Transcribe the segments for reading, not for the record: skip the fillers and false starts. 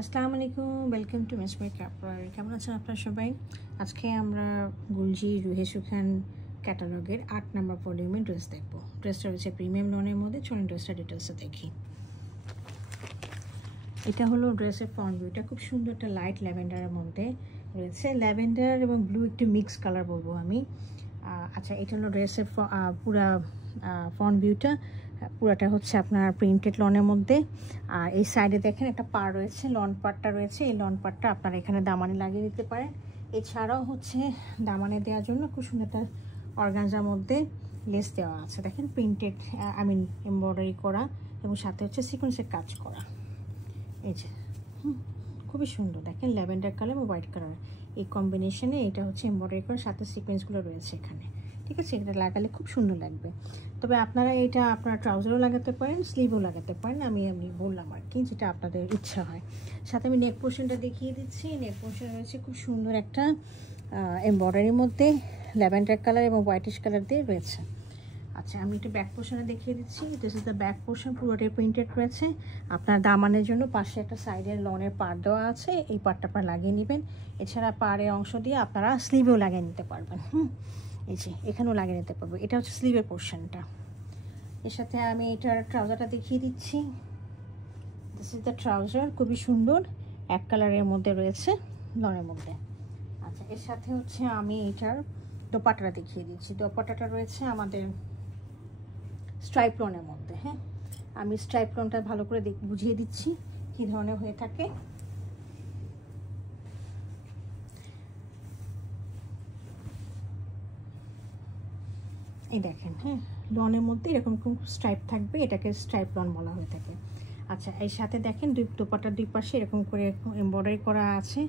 আসসালামু আলাইকুম, welcome to মিসমাই কাপড়। কেমন আছেন আপনারা সবাই? আজকে আমরা গুলজি রুহে সুখান ক্যাটালগের 8 নম্বর ভলিউমের ড্রেস দেখবো। ড্রেসটা রয়েছে প্রিমিয়াম লনের মধ্যে। চলুন ড্রেসটা ডিটেলসে দেখি। এটা হলো ড্রেসের ফ্রন্ট ভিউটা, খুব সুন্দর একটা লাইট ল্যাভেন্ডারের মধ্যে রয়েছে। ল্যাভেন্ডার এবং ব্লু একটু মিক্স কালার বলবো আমি। আচ্ছা, এটা হলো ড্রেসের পুরা ফ্রন্ট ভিউটা। পুরাটা হচ্ছে আপনার প্রিন্টেড লনের মধ্যে। আর এই সাইডে দেখেন একটা পার রয়েছে, লন পারটা রয়েছে। এই লন পারটা আপনারা এখানে দামানে লাগিয়ে দিতে পারেন। এছাড়াও হচ্ছে দামানে দেওয়ার জন্য খুব সুন্দর একটা অর্গানজার মধ্যে লেস দেওয়া আছে। দেখেন প্রিন্টেড এমব্রয়ডারি করা এবং সাথে হচ্ছে সিকোয়েন্সের কাজ করা। এই যে খুবই সুন্দর, দেখেন ল্যাভেন্ডার কালার এবং হোয়াইট কালার এই কম্বিনেশনে এটা হচ্ছে এমব্রয়ডারি করার সাথে সিকোয়েন্সগুলো রয়েছে এখানে। ঠিক আছে, এটা লাগালে খুব সুন্দর লাগবে। তবে আপনারা এটা আপনার ট্রাউজারও লাগাতে পারেন, স্লিভও লাগাতে পারেন। আমি বললাম আর কি, যেটা আপনাদের ইচ্ছা হয়। সাথে আমি নেক পোর্শনটা দেখিয়ে দিচ্ছি। নেক পোর্শন রয়েছে খুব সুন্দর একটা এমব্রয়ডারির মধ্যে ল্যাভেন্ডার কালার এবং হোয়াইটিশ কালার দিয়ে রয়েছে। আচ্ছা, আমি একটু ব্যাক পোর্শনে দেখিয়ে দিচ্ছি। This is the back portion, পুরোটাই প্রিন্টেড রয়েছে। আপনার দামানের জন্য পাশে একটা সাইডের লনের পাড় দেওয়া আছে, এই পাড়টা আপনারা লাগিয়ে নেবেন। এছাড়া পাড়ের অংশ দিয়ে আপনারা স্লিভেও লাগিয়ে নিতে পারবেন। এই যে এখানেও লাগিয়ে নিতে পারবো। এটা হচ্ছে স্লিভের পোর্শনটা। এর সাথে আমি এটার ট্রাউজারটা দেখিয়ে দিচ্ছি। দিস ইজ দ্য ট্রাউজার, খুবই সুন্দর এক কালারের মধ্যে রয়েছে লনের মধ্যে। আচ্ছা, এর সাথে হচ্ছে আমি এটার দোপাট্টাটা দেখিয়ে দিচ্ছি। দোপাট্টাটা রয়েছে আমাদের স্ট্রাইপ লনের মধ্যে। হ্যাঁ, আমি স্ট্রাইপ লনটা ভালো করে বুঝিয়ে দিচ্ছি কী ধরনের হয়ে থাকে। এই দেখেন, হ্যাঁ, লনের মধ্যে এরকম স্ট্রাইপ থাকবে, এটাকে স্ট্রাইপ লন বলা হয়ে থাকে। আচ্ছা, এর সাথে দেখেন দোপাট্টার দুই পাশে এরকম করে এমব্রয়ডারি করা আছে,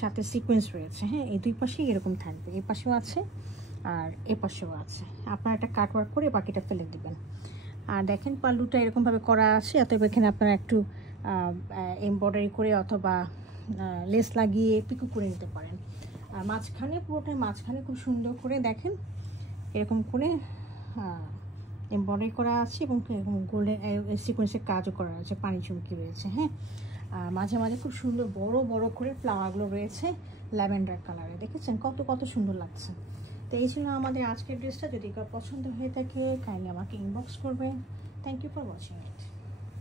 সাথে সিকোয়েন্স রয়েছে। হ্যাঁ, এই দুই পাশেই এরকম থাকবে, এই পাশেও আছে আর এ পাশেও আছে। আপনারা একটা কাট ওয়ার্ক করে বাকিটা ফেলে দিবেন। আর দেখেন পাল্লুটা এরকমভাবে করা আছে, অথবা এখানে আপনারা একটু এমব্রয়ডারি করে অথবা লেস লাগিয়ে পিকো করে নিতে পারেন। আর মাঝখানে, পুরোটাই মাঝখানে খুব সুন্দর করে দেখেন এরকম করে এমব্রয়ডারি করা আছে এবং গোল্ডেন সিকোয়েন্সের কাজও করা আছে, পানি চুমকি রয়েছে। হ্যাঁ, আর মাঝে মাঝে খুব সুন্দর বড় বড় করে ফ্লাওয়ারগুলো রয়েছে ল্যাভেন্ডার কালারে। দেখেছেন কত সুন্দর লাগছে। তো এই ছিল আমাদের আজকের ড্রেসটা। যদি কার পছন্দ হয়ে থাকে কাইন্ডলি আমাকে ইনবক্স করবেন। Thank you for watching it.